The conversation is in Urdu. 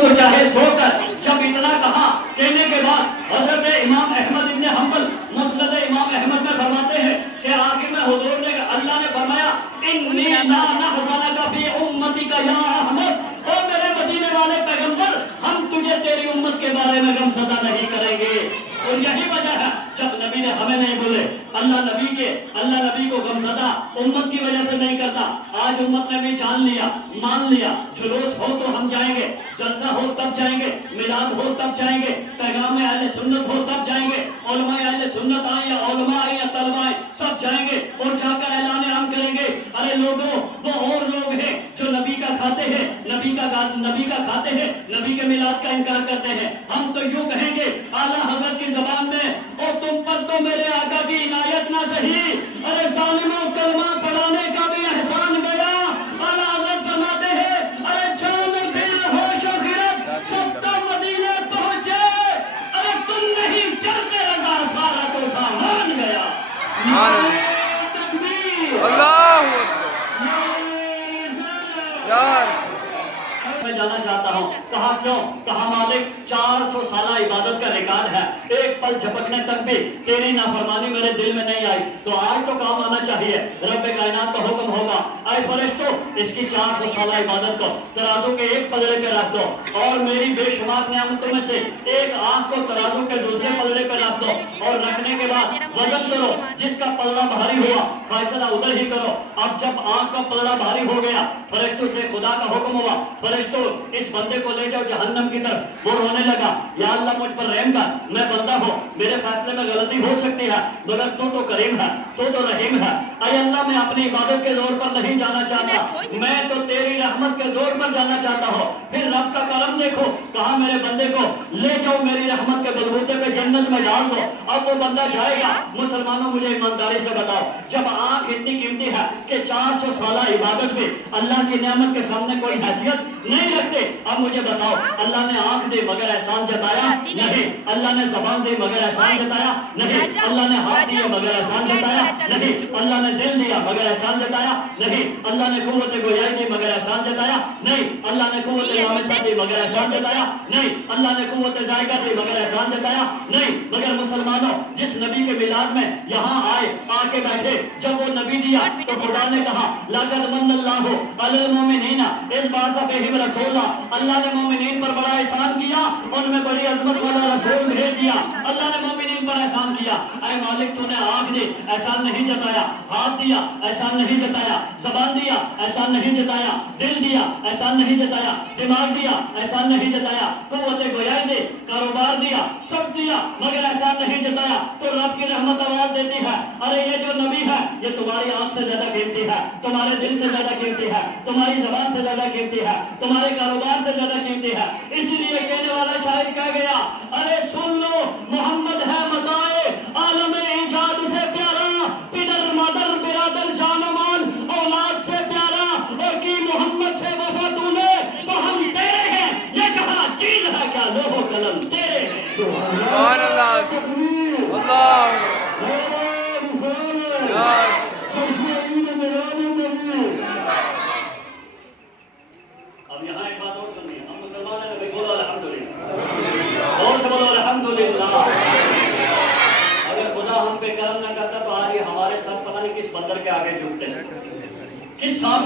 تو چاہے سو کر. جب اتنا کہا کہنے کے بعد حضرت امام احمد ابن حنبل مسند امام احمد میں فرماتے ہیں کہ آخر میں حضور نے اللہ نے فرمایا انی لا نحزنک فی امتک یا احمد، او میرے مدینے والے پیغمبر ہم تجھے تیری امت کے بارے میں غم زدہ نہیں کریں گے. اور یہی وجہ ہے جب نبی نے ہمیں نہیں بولے اللہ نبی کو غمزدہ امت کی وجہ سے نہیں کرتا. آج امت نے بھی جان لیا مان لیا جلوس ہو تو ہم جائیں گے، جلسہ ہو تب جائیں گے، میلاد ہو تب جائیں گے، پیغام اہل سنت ہو تب جائیں گے، علماء اہل سنت آئیں یا علماء آئیں یا طلباء آئیں سب جائیں گے اور جا کر اعلان عام کریں گے ارے لوگوں وہ اور لوگ ہیں جو نبی کا کھاتے ہیں، نبی کا کھاتے ہیں، نبی کے میلاد کا انکار کرتے ہیں. ہم تو یوں کہیں گے اعلیٰ حضرت کی زبان میں او تم پر تو میرے آقا کی عنایت نہ سہی، ارے ظالموں کلمہ پڑھانے کا بھی احسان گیا. اعلیٰ حضرت فرماتے ہیں ارے جان دل ہوش و خرد سب تو مدینے پہنچے، ارے تم نہیں چلتے رضا سارا تو سامان گیا. میں جانا چاہتا ہوں. کہا کیوں؟ کہا مالک 400 سالہ عبادت کا ریکارڈ ہے، ایک پل جھپکنے تک بھی تیری نافرمانی میرے دل میں نہیں آئی، تو آج تو کام آنا چاہیے. رب کائنات کا حکم ہوگا اے فرشتوں اس کی 400 سالہ عبادت کو ترازو کے ایک پلڑے پہ رکھ دو اور میری بے شمار نعمتوں میں سے ایک آنکھ کو ترازو کے دوسرے پلڑے پہ رکھ دو اور رکھنے کے بعد وزن کرو، جس کا پلڑا بھاری ہوا فیصلہ ادھر ہی کرو. اب جب آنکھ کا پلڑا بھاری ہو گیا فرشتوں سے خدا کا حکم ہوا فرشتوں اس بندے کو لے جاؤ جہنم کی طرف. وہ رونے لگا یا اللہ مجھ پر رحم کر، میں بندہ ہوں، میرے فیصلے میں غلطی ہو سکتی ہے مگر تو کریم ہے، تو رحیم ہے. اے اللہ میں اپنی عبادت کے زور پر نہیں جانا چاہتا، میں تو تیری رحمت کے زور پر جانا چاہتا ہوں. پھر رب کا کرم دیکھو، کہا میرے بندے کو لے جاؤ میری رحمت کے بلبوتے پہ جنت میں ڈال دو. اب وہ بندہ جائے گا. مسلمانوں مجھے ایمانداری سے بتاؤ جب آنکھ اتنی قیمتی ہے کہ 400 سالہ عبادت میں اللہ کی نعمت کے سامنے کوئی حیثیت نہیں رکھتے، اب مجھے بتاؤ اللہ نے آنکھ دے مگر احسان جتایا نہیں، اللہ نے زبان دے مگر احسان جتایا نہیں، اللہ نے ہاتھ دیے مگر احسان جتایا نہیں، اللہ نے دل دیا مگر احسان جتایا نہیں، اللہ نے قوت گویائی دی مگر احسان جتایا نہیں، اللہ نے قوت لامسہ دی مگر احسان جتایا نہیں، اللہ نے قوت ذائقہ دی مگر احسان جتایا نہیں. مگر مسلمانوں جس نبی کے میلاد میں یہاں آئے آ کے بیٹھے جب وہ نبی دیا تو خدا نے کہا لقد من اللہ علی المؤمنین اذ بعث فیہم رسولا، اللہ نے مومنین پر بڑا احسان کیا، ان میں بڑی عظمت والا رسول بھیج دیا. اللہ نے مومنین پر احسان کیا. اے مالک تو نے آنکھ دی احسان نہیں جتایا، ہاتھ دیا احسان نہیں جتایا، زبان دیا احسان نہیں جتایا، دل دیا احسان نہیں جتایا، دماغ دیا احسان نہیں جتایا، قوت گویائی دے کاروبار دیا سب دیا مگر احسان نہیں جتایا. تو رب کی رحمت آواز دیتی ہے ارے یہ جو نبی ہے یہ تمہاری آنکھ سے زیادہ قیمتی ہے، تمہارے دل سے زیادہ قیمتی ہے، تمہاری زبان سے زیادہ قیمتی ہے، تمہارے کاروبار سے زیادہ قیمتی ہے. اسی لیے کہنے والا شاعر کہہ گیا ارے سن لو محمد ہے متائے عالم ایجاد سے پیارا، پدر مادر برادر جان و مال اولاد سے پیارا، اور کی محمد سے وفا تو نے تو ہم تیرے ہیں، یہ جہاں چیز ہے کیا لوح و قلم تیرے ہیں. سبحان اللہ اللہ اب یہاں ایک بات اور سنیے، ہم مسلمان ہیں نبی بولو الحمدللہ اور سے بولو الحمدللہ. اگر خدا ہم پہ کرم نہ کرتا تو آج یہ ہمارے ساتھ پتہ نہیں کس بندر کے آگے جھکتے کس سامنے